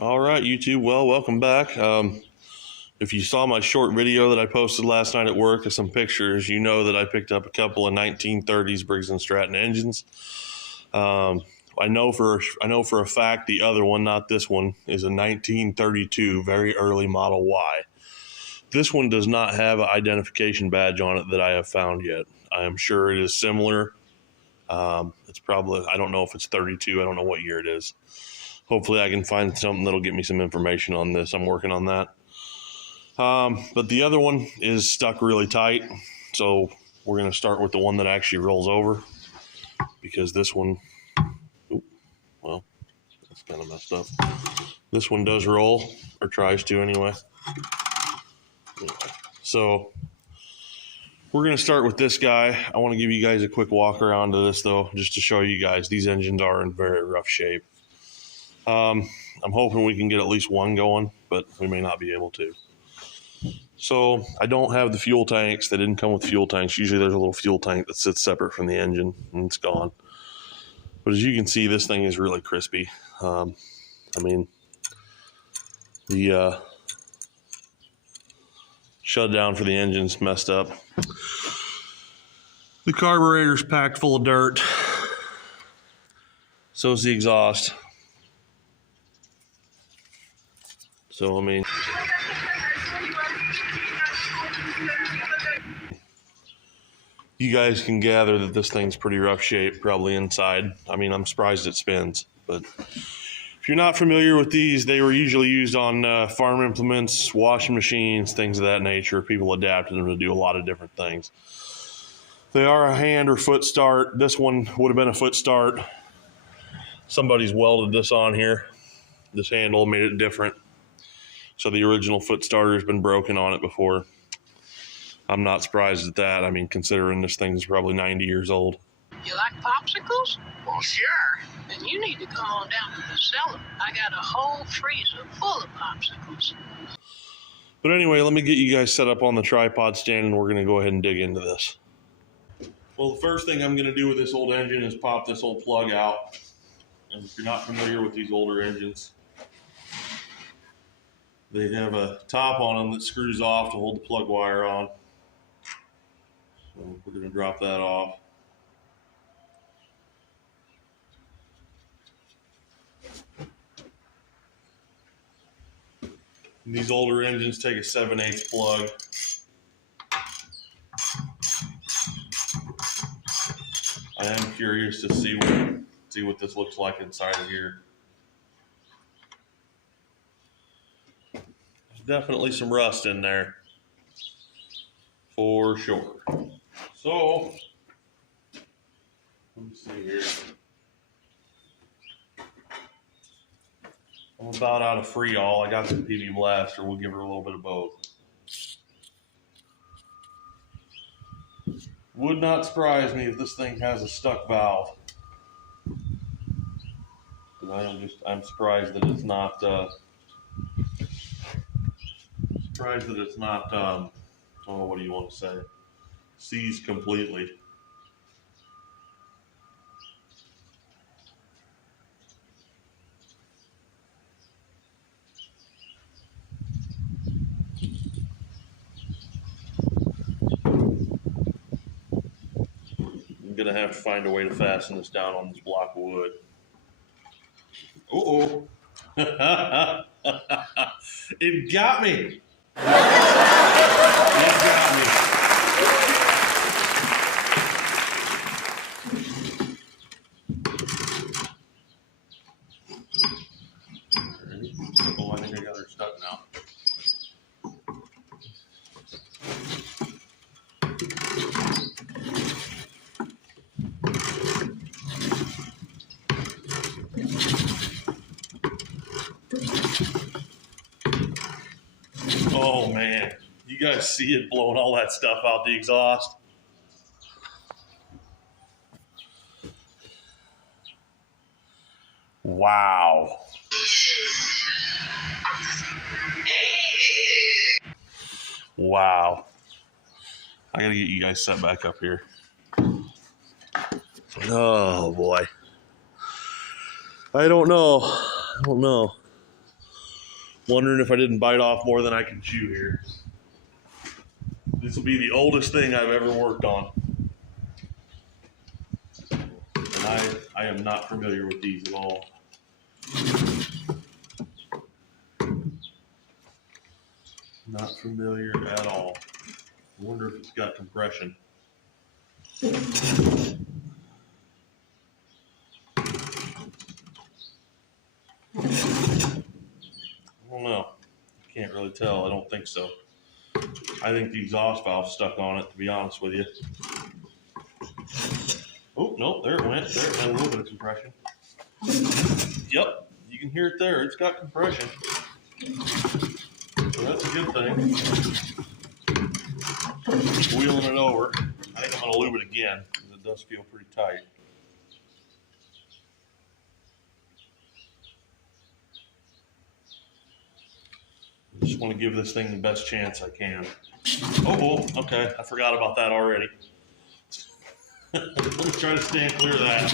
All right, YouTube. Well, welcome back. If you saw my short video that I posted last night at work of some pictures, you know that I picked up a couple of 1930s Briggs and Stratton engines. I know for a fact the other one, not this one, is a 1932 very early Model Y. This one does not have an identification badge on it that I have found yet. I am sure it is similar. It's probably, I don't know if it's 32. I don't know what year it is. Hopefully I can find something that'll get me some information on this. I'm working on that. But the other one is stuck really tight. So we're going to start with the one that actually rolls over, because this one, well, that's kind of messed up. This one does roll, or tries to anyway. So we're going to start with this guy. I want to give you guys a quick walk around to this though, just to show you guys these engines are in very rough shape. I'm hoping we can get at least one going, but we may not be able to. So I don't have the fuel tanks. They didn't come with fuel tanks. Usually there's a little fuel tank that sits separate from the engine, and it's gone. But as you can see, this thing is really crispy. I mean, the shutdown for the engine's messed up. The carburetor's packed full of dirt. So is the exhaust. So, I mean, you guys can gather that this thing's pretty rough shape, probably inside. I mean, I'm surprised it spins. But if you're not familiar with these, they were usually used on farm implements, washing machines, things of that nature. People adapted them to do a lot of different things. They are a hand or foot start. This one would have been a foot start. Somebody's welded this on here. This handle made it different. So the original foot starter has been broken on it before. I'm not surprised at that. I mean, considering this thing's probably 90 years old. You like popsicles? Well, sure. Then you need to come on down to the cellar. I got a whole freezer full of popsicles. But anyway, let me get you guys set up on the tripod stand, and we're going to go ahead and dig into this. Well, the first thing I'm going to do with this old engine is pop this old plug out. And if you're not familiar with these older engines, they have a top on them that screws off to hold the plug wire on. So we're going to drop that off. And these older engines take a 7/8 plug. I am curious to see what this looks like inside of here. Definitely some rust in there, for sure. So, let me see here. I'm about out of Freon. I got some PB Blaster. We'll give her a little bit of both. Would not surprise me if this thing has a stuck valve. I'm surprised that it's not. Surprised that it's not, oh, what do you want to say? Seized completely. I'm gonna have to find a way to fasten this down on this block of wood. Uh-oh. It got me. It got me. Oh, I think I got her stuck now. Oh man, you guys see it blowing all that stuff out the exhaust? Wow. Wow. I gotta get you guys set back up here. Oh boy. I don't know. Wondering if I didn't bite off more than I can chew here. This will be the oldest thing I've ever worked on. And I am not familiar with these at all. Not familiar at all. I wonder if it's got compression. I don't know. Can't really tell. I don't think so. I think the exhaust valve's stuck on it, to be honest with you. Oh, no, there it went. There it had a little bit of compression. Yep, you can hear it there. It's got compression. So that's a good thing. Wheeling it over. I think I'm going to lube it again because it does feel pretty tight. I just want to give this thing the best chance I can. Oh, okay. I forgot about that already. Let me try to stand clear of that.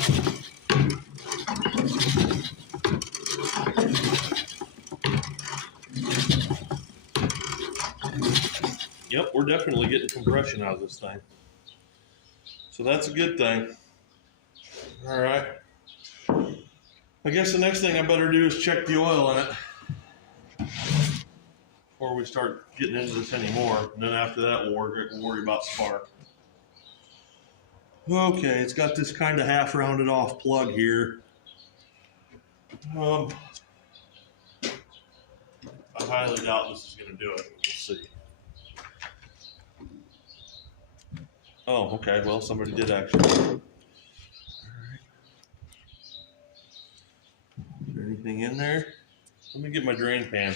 Yep, we're definitely getting compression out of this thing. So that's a good thing. All right. I guess the next thing I better do is check the oil in it before we start getting into this anymore. And then after that, we'll worry about spark. Okay, it's got this kind of half rounded off plug here. I highly doubt this is going to do it. We'll see. Oh, okay. Well, somebody did actually. All right. Is there anything in there? Let me get my drain pan.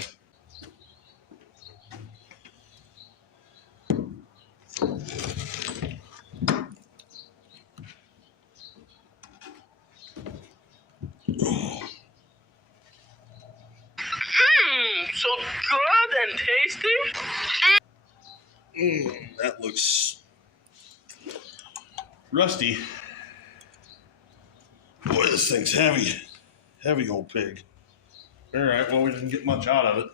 So good and tasty. That looks rusty. Boy, this thing's heavy. Heavy old pig. All right, well, we didn't get much out of it.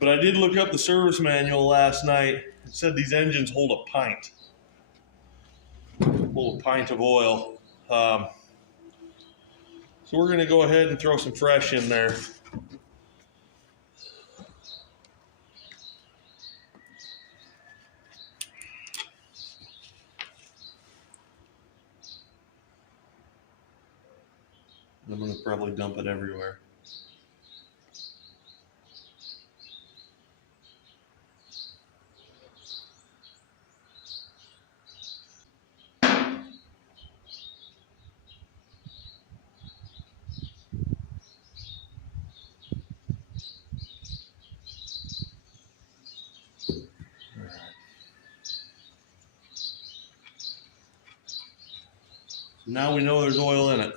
But I did look up the service manual last night. It said these engines hold a pint. Hold a pint of oil. So we're going to go ahead and throw some fresh in there. I'm going to probably dump it everywhere. Now we know there's oil in it.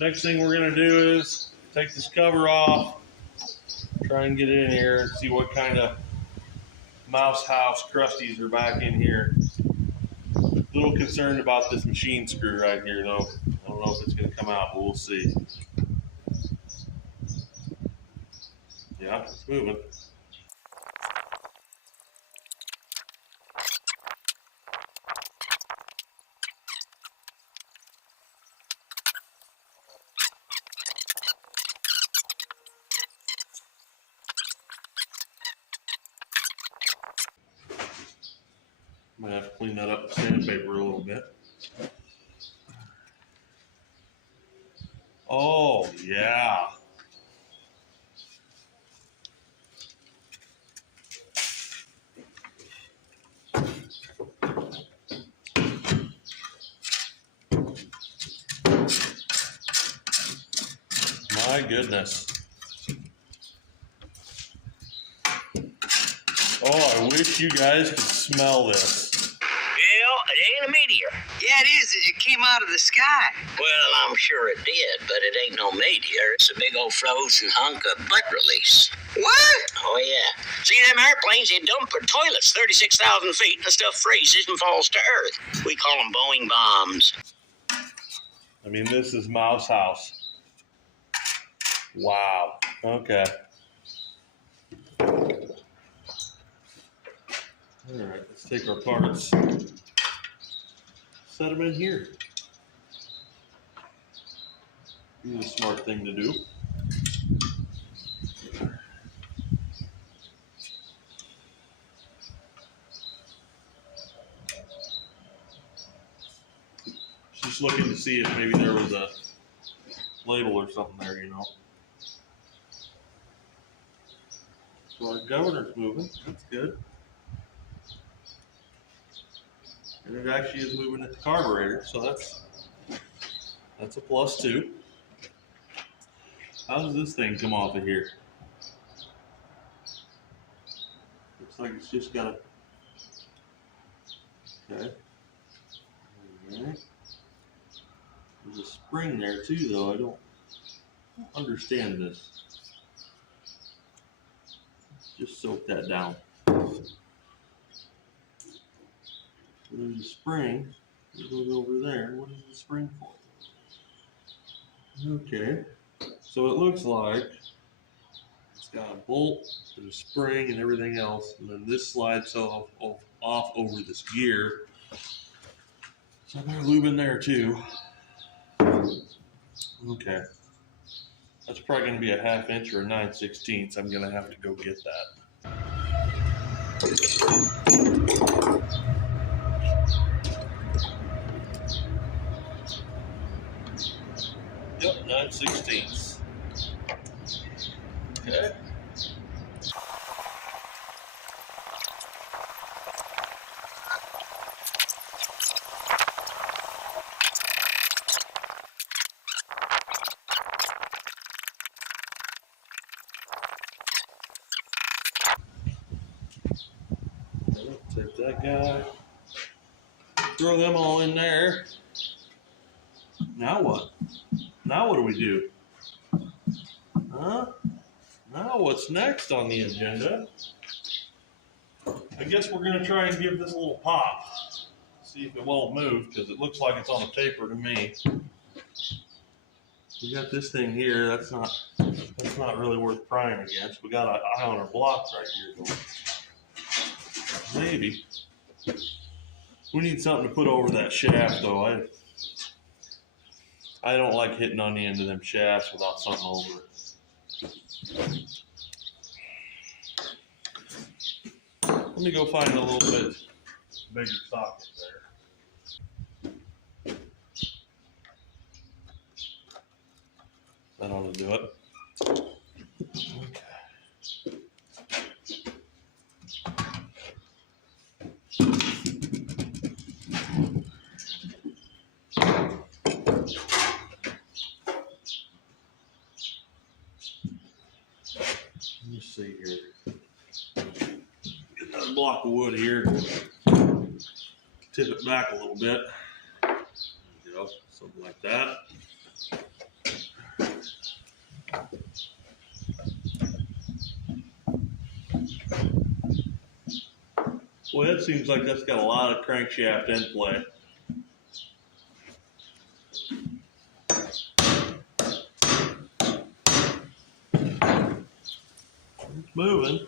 Next thing we're going to do is take this cover off, try and get in here and see what kind of mouse house crusties are back in here. A little concerned about this machine screw right here though. I don't know if it's going to come out, but we'll see. Yeah, it's moving. Might have to clean that up with sandpaper a little bit. Oh, yeah. My goodness. Oh, I wish you guys could smell this. Well, it ain't a meteor. Yeah, it is. It came out of the sky. Well, I'm sure it did, but it ain't no meteor. It's a big old frozen hunk of butt release. What? Oh, yeah. See them airplanes, they dump their toilets 36,000 feet and the stuff freezes and falls to Earth. We call them Boeing bombs. I mean, this is Mouse House. Wow. Okay. All right, let's take our parts, set them in here. Be a smart thing to do. Just looking to see if maybe there was a label or something there, you know. So our governor's moving. That's good. And it actually is moving at the carburetor, so that's a plus too. How does this thing come off of here? Looks like it's just got a. Okay. Alright. There's a spring there too, though. I don't understand this. Just soak that down. There's a spring. It goes over there. What is the spring for? Okay. So it looks like it's got a bolt and a spring and everything else, and then this slides off over this gear. So there's lube in there too. Okay. That's probably going to be a 1/2 inch or a 9/16. I'm going to have to go get that. Yep, 9/16. Okay. Take that guy. Throw them all in there. Now what? Now what do we do? Huh? Now what's next on the agenda? I guess we're going to try and give this a little pop. See if it won't move, because it looks like it's on a taper to me. We got this thing here. That's not really worth prying against. We got an eye on our blocks right here. Maybe. We need something to put over that shaft, though. I don't like hitting on the end of them shafts without something over it. Let me go find a little bit bigger socket there. That ought to do it. Okay. Let me see here. Get another block of wood here. Tip it back a little bit. There you go, something like that. Boy, that seems like that's got a lot of crankshaft end play. It's moving.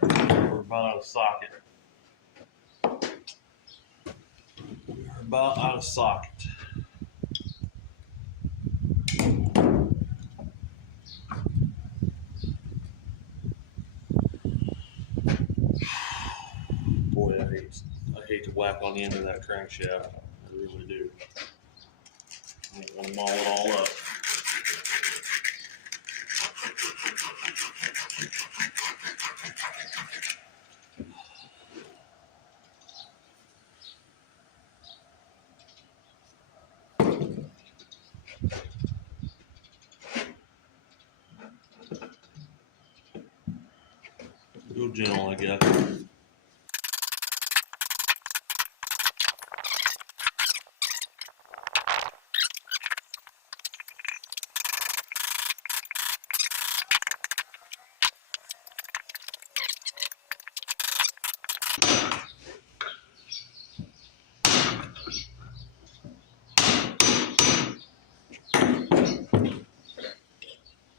We're about out of socket. We're about out of socket. Boy, I hate to whack on the end of that crankshaft. I really do. I don't want to maul it all up. gentle, I guess.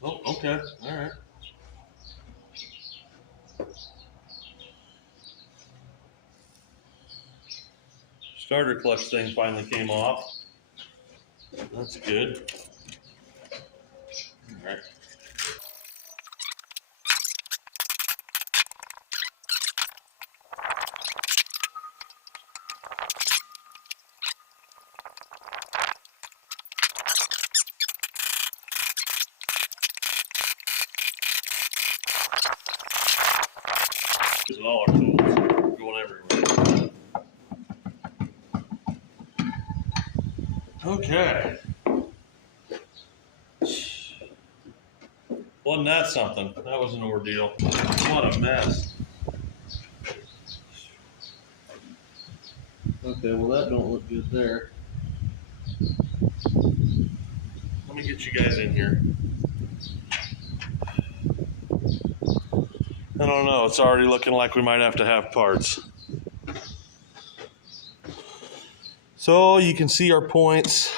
Oh, okay, all right. Starter clutch thing finally came off. That's good. All right. Using all our tools, going everywhere. Okay. Wasn't that something? That was an ordeal. What a mess. Okay, well that don't look good there. Let me get you guys in here. I don't know, it's already looking like we might have to have parts. So you can see our points,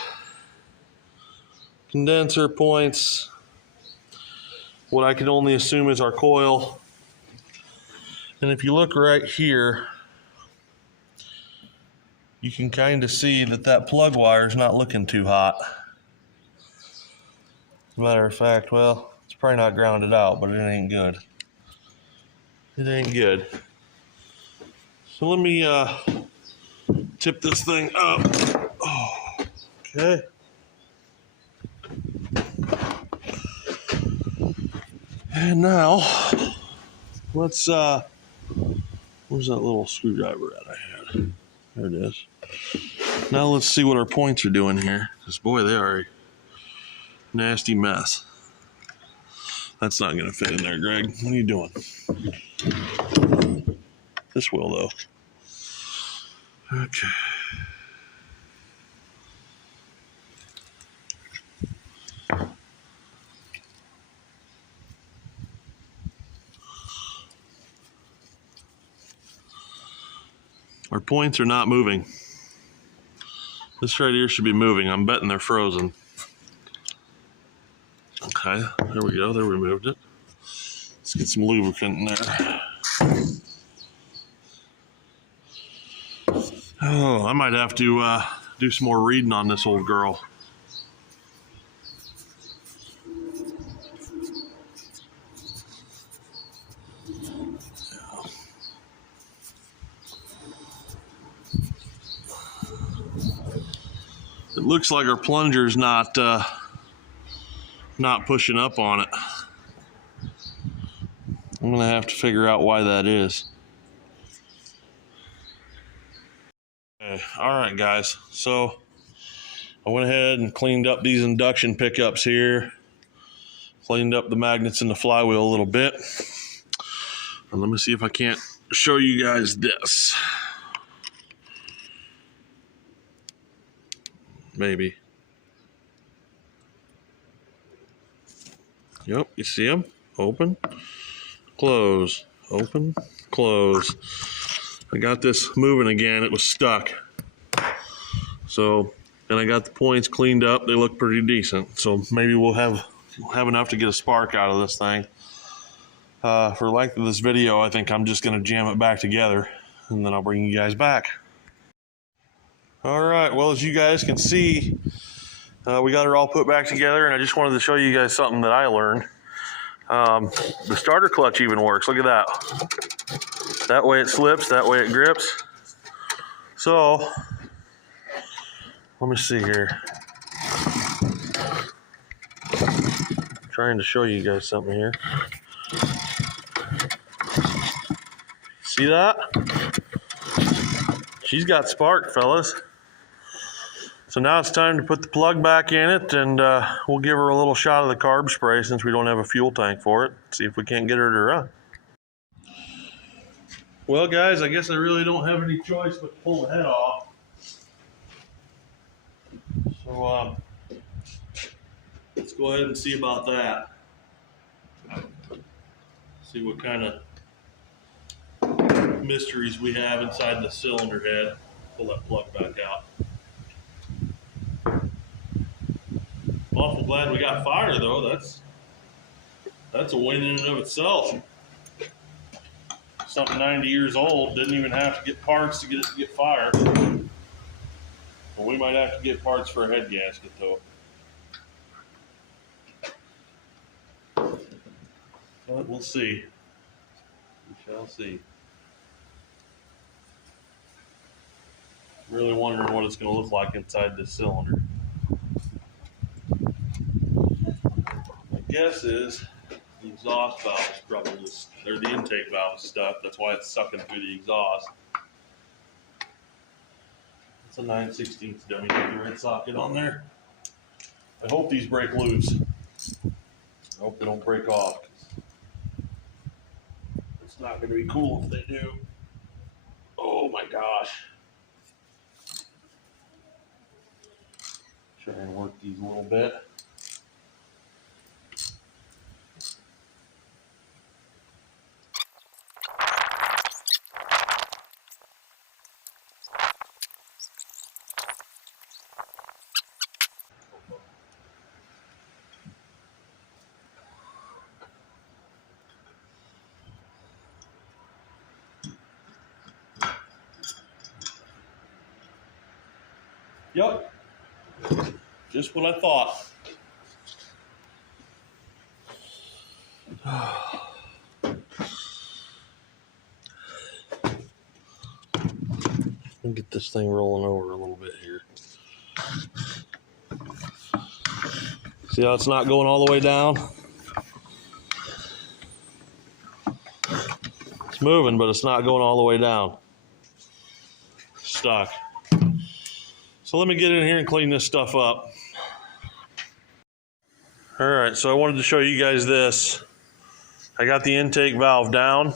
condenser points, what I can only assume is our coil. And if you look right here, you can kind of see that that plug wire is not looking too hot. As a matter of fact, well, it's probably not grounded out, but it ain't good. It ain't good. So let me tip this thing up. Oh, okay. And now, let's, where's that little screwdriver at I had? There it is. Now let's see what our points are doing here. Because boy, they are a nasty mess. That's not going to fit in there, Greg. What are you doing? This will, though. Okay. Our points are not moving. This right here should be moving. I'm betting they're frozen. Okay, there we go. There we moved it. Let's get some lubricant in there. Oh, I might have to do some more reading on this old girl. It looks like our plunger's not pushing up on it. I'm gonna have to figure out why that is. Okay. All right, guys. So I went ahead and cleaned up these induction pickups here. Cleaned up the magnets in the flywheel a little bit. And let me see if I can't show you guys this. Maybe. Yep, you see them? Open, close, open, close. I got this moving again. It was stuck. So, and I got the points cleaned up. They look pretty decent. So maybe we'll have enough to get a spark out of this thing. For the length of this video, I think I'm just going to jam it back together, and then I'll bring you guys back. All right, well, as you guys can see, we got her all put back together, and I just wanted to show you guys something that I learned. The starter clutch even works. Look at that. That way it slips, that way it grips. So, let me see here. I'm trying to show you guys something here. See that? She's got spark, fellas. So now it's time to put the plug back in it, and we'll give her a little shot of the carb spray since we don't have a fuel tank for it. See if we can't get her to run. Well, guys, I guess I really don't have any choice but to pull the head off. So, let's go ahead and see about that. See what kind of mysteries we have inside the cylinder head. Pull that plug back out. Awful glad we got fire, though. That's a win in and of itself. Something 90 years old, didn't even have to get parts to get it to get fire. Well, we might have to get parts for a head gasket, though. But we'll see. We shall see. Really wondering what it's going to look like inside this cylinder. My guess is the exhaust valve is probably, or the intake valve is stuck. That's why it's sucking through the exhaust. It's a 9/16 dummy red socket on there. I hope these break loose. I hope they don't break off. It's not going to be cool if they do. Oh my gosh. Try and work these a little bit. Yep. Just what I thought. Let me get this thing rolling over a little bit here. See how it's not going all the way down? It's moving, but it's not going all the way down. Stuck. So let me get in here and clean this stuff up. All right, so I wanted to show you guys this. I got the intake valve down,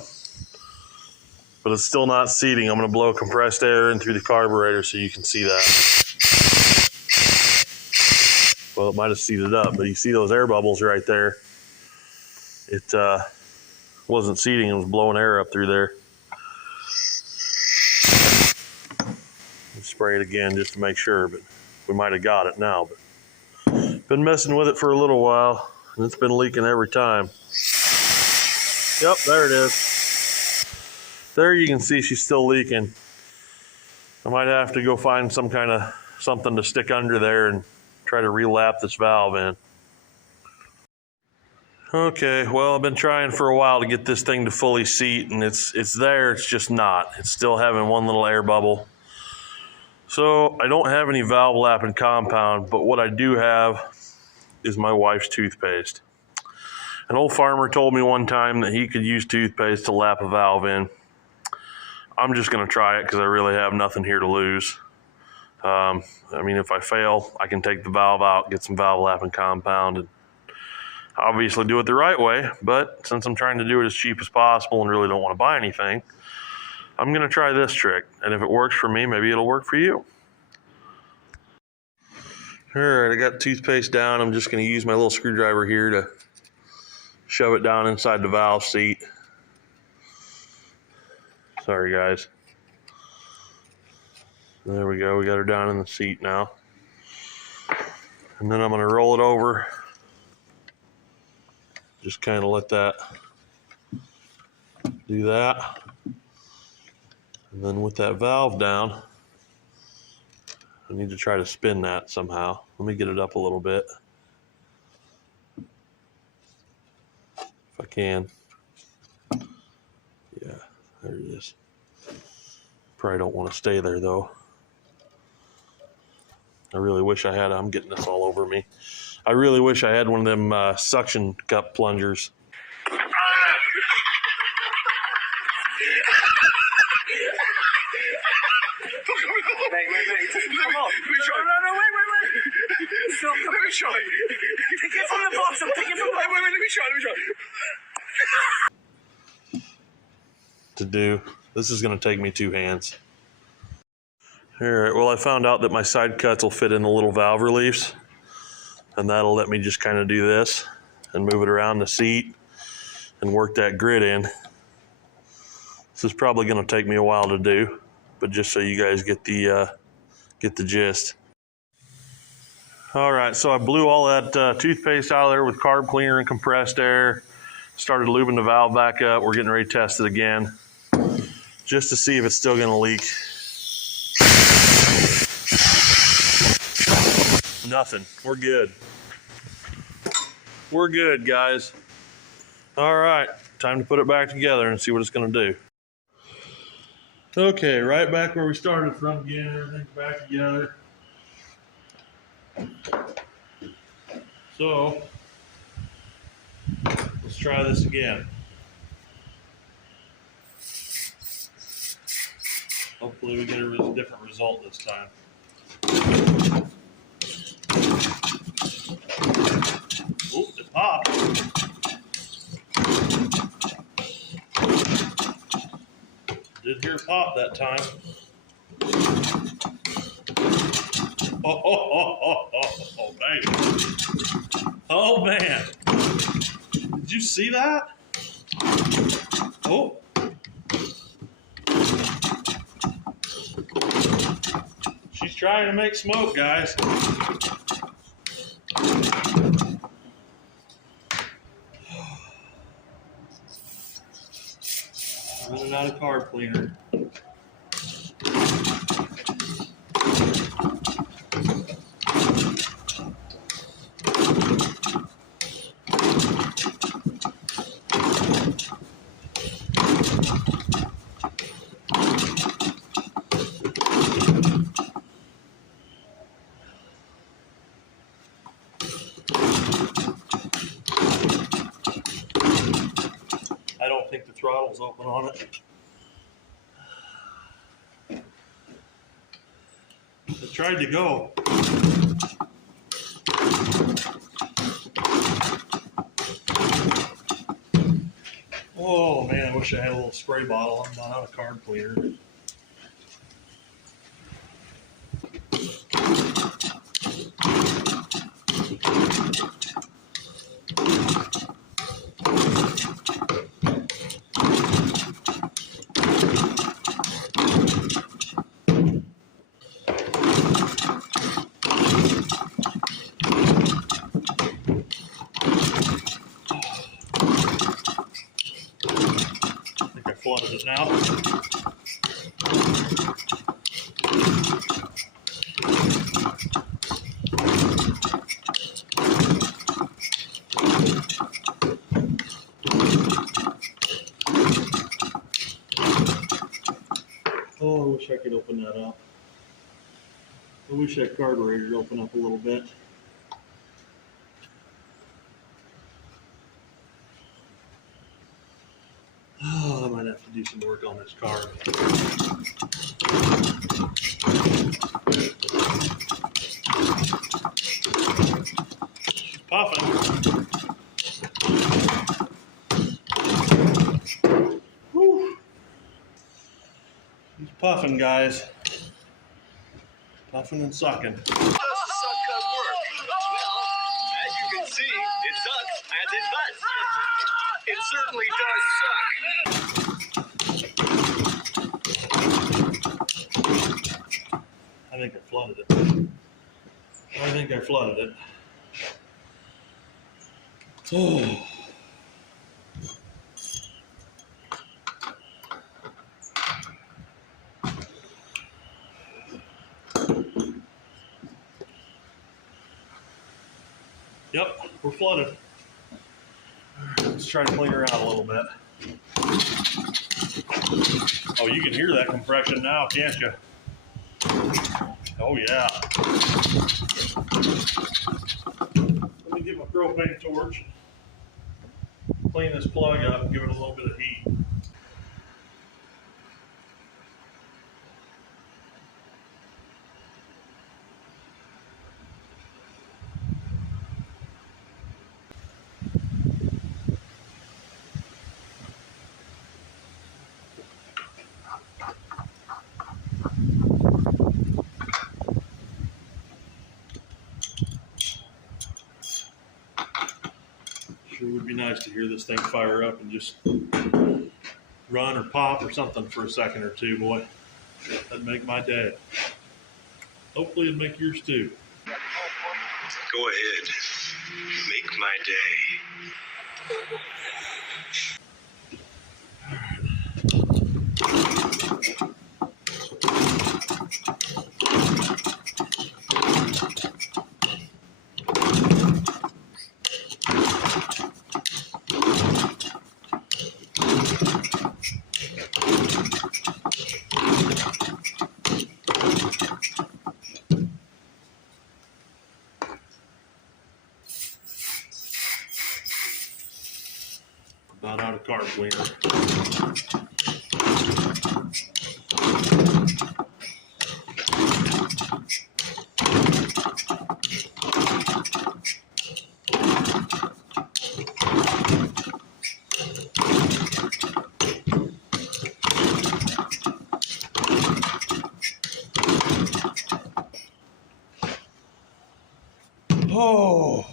but it's still not seating. I'm gonna blow compressed air in through the carburetor so you can see that. Well, it might have seated up, but you see those air bubbles right there. It wasn't seating, it was blowing air up through there. Spray it again just to make sure, but we might have got it now. But been messing with it for a little while, and it's been leaking every time. Yep, there it is. There you can see she's still leaking. I might have to go find some kind of something to stick under there and try to relap this valve in. Okay, well, I've been trying for a while to get this thing to fully seat, and it's there, it's just not. It's still having one little air bubble. So I don't have any valve lapping compound, but what I do have is my wife's toothpaste. An old farmer told me one time that he could use toothpaste to lap a valve in. I'm just gonna try it because I really have nothing here to lose. I mean, if I fail, I can take the valve out, get some valve lapping compound, and obviously do it the right way. But since I'm trying to do it as cheap as possible and really don't want to buy anything, I'm gonna try this trick, and if it works for me, maybe it'll work for you. All right, I got toothpaste down. I'm just gonna use my little screwdriver here to shove it down inside the valve seat. Sorry, guys. There we go, we got her down in the seat now. And then I'm gonna roll it over. Just kind of let that do that. And then with that valve down, I need to try to spin that somehow. Let me get it up a little bit. If I can. Yeah, there it is. Probably don't want to stay there though. I really wish I had, I'm getting this all over me. I really wish I had one of them suction cup plungers. Come on. No, wait. Stop. Let me try. Take it from the box. I'm taking it from the box. Wait, let me try. To do. This is going to take me 2 hands. All right, well, I found out that my side cuts will fit in the little valve reliefs, and that'll let me just kind of do this and move it around the seat and work that grit in. This is probably going to take me a while to do, but just so you guys get the gist. All right, so I blew all that toothpaste out of there with carb cleaner and compressed air. Started lubing the valve back up. We're getting ready to test it again, just to see if it's still going to leak. Nothing. We're good. We're good, guys. All right, time to put it back together and see what it's going to do. Okay, right back where we started from again. Everything's back together. So, let's try this again. Hopefully we get a different result this time. Oop, it popped. Did hear it pop that time. Oh, man. Oh, man. Did you see that? Oh. She's trying to make smoke, guys. Running out of carb cleaner. I don't think the throttle's open on it. It tried to go. Oh man, I wish I had a little spray bottle. I'm not out of carb cleaner. Flooded it now. Oh, I wish I could open that up. I wish that carburetor would open up a little bit. Oh, I might have to do some work on this carb. She's puffing. Whew. She's puffing, guys. Puffing and sucking. How does the suck cut work? Well, as you can see, it sucks as it butts. It certainly does suck. I think I flooded it. Oh. Yep, we're flooded. All right, let's try to clean her out a little bit. Oh, you can hear that compression now, can't you? Oh, yeah. Let me get my propane torch, clean this plug up, and give it a little bit of heat. Sure would be nice to hear this thing fire up and just run or pop or something for a second or two, boy. That'd make my day. Hopefully it'd make yours too. Go ahead. Make my day. About out of carb cleaner. Oh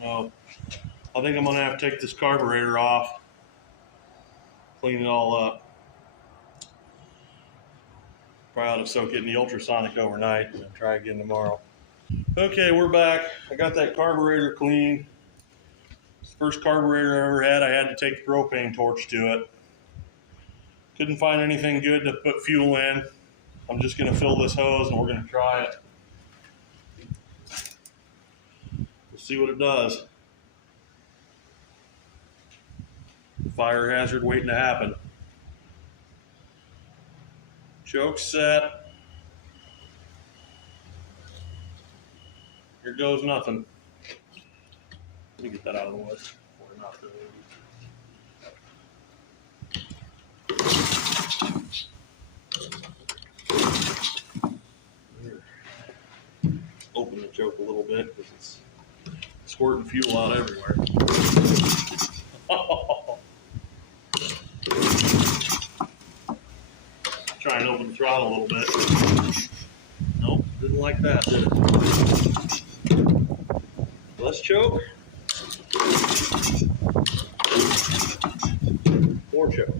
no. I think I'm gonna have to take this carburetor off, clean it all up. Probably ought to soak it in the ultrasonic overnight and try again tomorrow. Okay, we're back. I got that carburetor clean. It's the first carburetor I ever had. I had to take the propane torch to it. Couldn't find anything good to put fuel in. I'm just gonna fill this hose and we're gonna try it. We'll see what it does. Fire hazard waiting to happen. Choke set. Here goes nothing. Let me get that out of the way. We're not really. Open the choke a little bit because it's squirting fuel out everywhere. Try and open the throttle a little bit. Nope, didn't like that, did it? Let's choke. More choke.